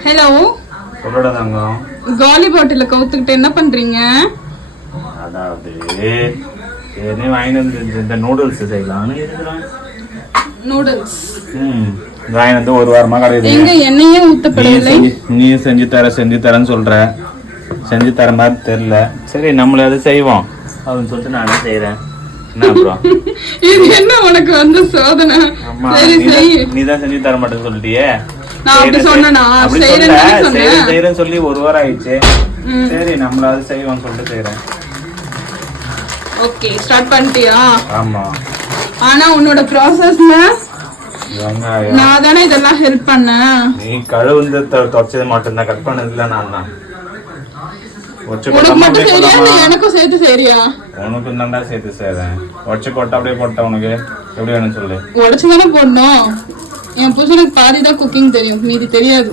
Hello சொல்லடா தங்கம். காலி பாட்டில கவுத்துக்கிட்டு என்ன பண்றீங்க? அதாவது ஏதே வாங்கிட்டு வந்து இந்த நூடுல்ஸ் செய்யலாம்னு இருக்கிறேன். நூடுல்ஸ் வாங்கிட்டு வந்து ஒரு வாரமா கிடையாது. எங்க எண்ணெயே ஊத்தப்படவில்லை. நீ செஞ்சு தரேன்னு சொல்ற. செஞ்சு தர மாதிரி தெரியல. சரி நம்மள அதை செய்வோம் அப்படின்னு சொல்லிட்டு நானே செய்யறேன். என்ன அப்புறம் இது என்ன உனக்கு வந்து சோதனை? சரி செய். நீதான் செஞ்சு தர மாட்டேன்னு சொல்லிட்டியே. நான் அப்படி சொன்னேனா? செய்யறேன்னு சொல்லி ஒரு வாரம் ஆயிடுச்சு. சரி நம்மள அதை செய்வோம்னு சொல்லிட்டு செய்யறேன். ஓகே ஸ்டார்ட் பண்ணிட்டியா? ஆமா. ஆனா உன்னோட ப்ராசஸ்ல நான் தானே இதெல்லாம் ஹெல்ப் பண்ணேன். நீ கழுவுந்து தொடச்சது மட்டும் தான், கட் பண்ணதுல நான் தான். உனக்கு மட்டும் சரியா இல்ல எனக்கும் சேர்த்து சரியா? உனக்கு தான்டா சேர்த்து செய்றேன். உடச்சு கொட்ட அப்படியே போட்ட உனக்கு எப்படி வேணும்னு சொல்லு. உடச்சு தானே போடணும். என் புருஷனுக்கு பாதி தான் குக்கிங் தெரியும், மீதி தெரியாது.